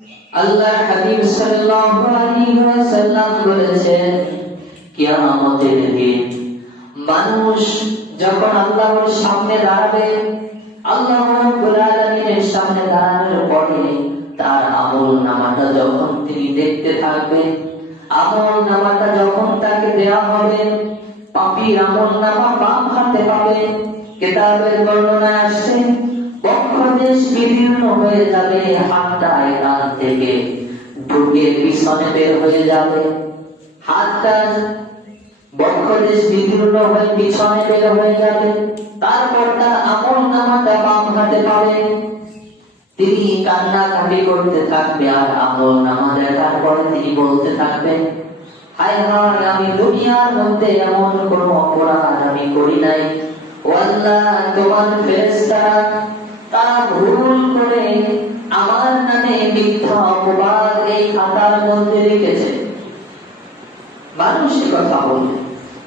আল্লাহর হাবিব সাল্লাল্লাহু আলাইহি ওয়াসাল্লাম বলেছেন, কিয়ামতের দিন মানুষ যখন আল্লাহর সামনে দাঁড়াবে, আল্লাহ রাব্বুল আলামিনের সামনে দাঁড়ানোর পরে তার আমলনামাটা যখন তিনি দেখতে থাকবেন, আমলনামাটা যখন তাকে দেয়া হবে, পাপীর আমলনামা বাম হাতে পাবে। কিতাবের বর্ণনা আসছে, বক্ষদেশ বিদীর্ণ হয়ে যাবে, হাতটা এখান থেকে ঢুকে পিছনে বের হয়ে যাবে। হাতটা বক্ষদেশ বিদীর্ণ হয়ে পিছনে বের হয়ে যাবে। তারপর তার আমলনামাটা বাম হাতে পাবে। তিনি কান্নাকাটি করতে থাকবে আর আমলনামা দেখার পরে তিনি বলতে থাকবেন, হায় হায়, আমি দুনিয়ার মধ্যে এমন কোন অপরাধ আমি করি নাই। ও আল্লাহ, তোমার ফেরেশতারা তারা ভুল করে আমার নামে মিথ্যা অপবাদ এই খাতার মধ্যে লিখেছে। মানুষ কথা বলে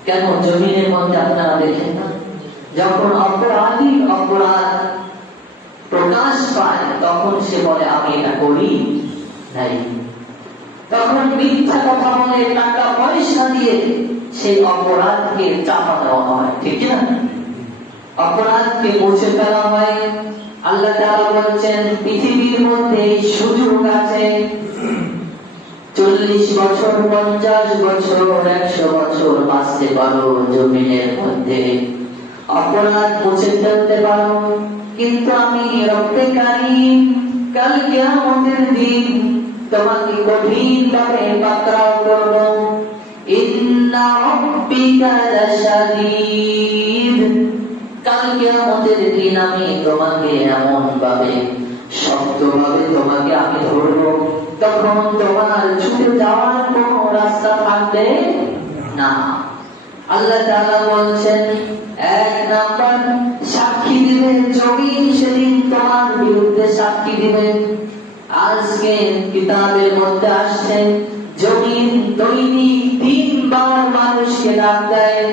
কেন? জমিনের মধ্যে আপনারা দেখেন না, যখন অপরাধী অপরাধ প্রকাশ পায় তখন সে বলে আমি এটা করি নাই। তখন মিথ্যা কথা বলে টাকা পয়সা দিয়ে সেই অপরাধকে চাপা দেওয়া হয়, ঠিক না? অপরাধকে মুছে ফেলা হয়। আল্লাহ তাআলা বলেছেন, পৃথিবীর মধ্যে সুযোগ আছে 40 বছর, 50 বছর, 100 বছর বাঁচতে পারো, জমিনের মধ্যে অপরাধ মুছে ফেলতে পারো, কিন্তু আমি রব্বে কারীম কাল কিয়ামতের দিন তোমাকে কঠিন ভাবে পাকড়াও করব। ইন্না রাব্বিকা লাশাদীদ, কাল কিয়ামতের দিন আমি তোমাকে এমন ভাবে শক্তভাবে তোমাকে আমি ধরব, তখন তোমার ছুটে যাওয়ার কোনো রাস্তা থাকবে না। আল্লাহ তাআলা বলছেন, এক নাম্বার সাক্ষী দিবে জমিন, সেদিন তোমার বিরুদ্ধে সাক্ষী দিবে। আজকে কিতাবের মধ্যে আসছে, জমিন দৈনিক 3 বার মানুষকে ডাক দেয়।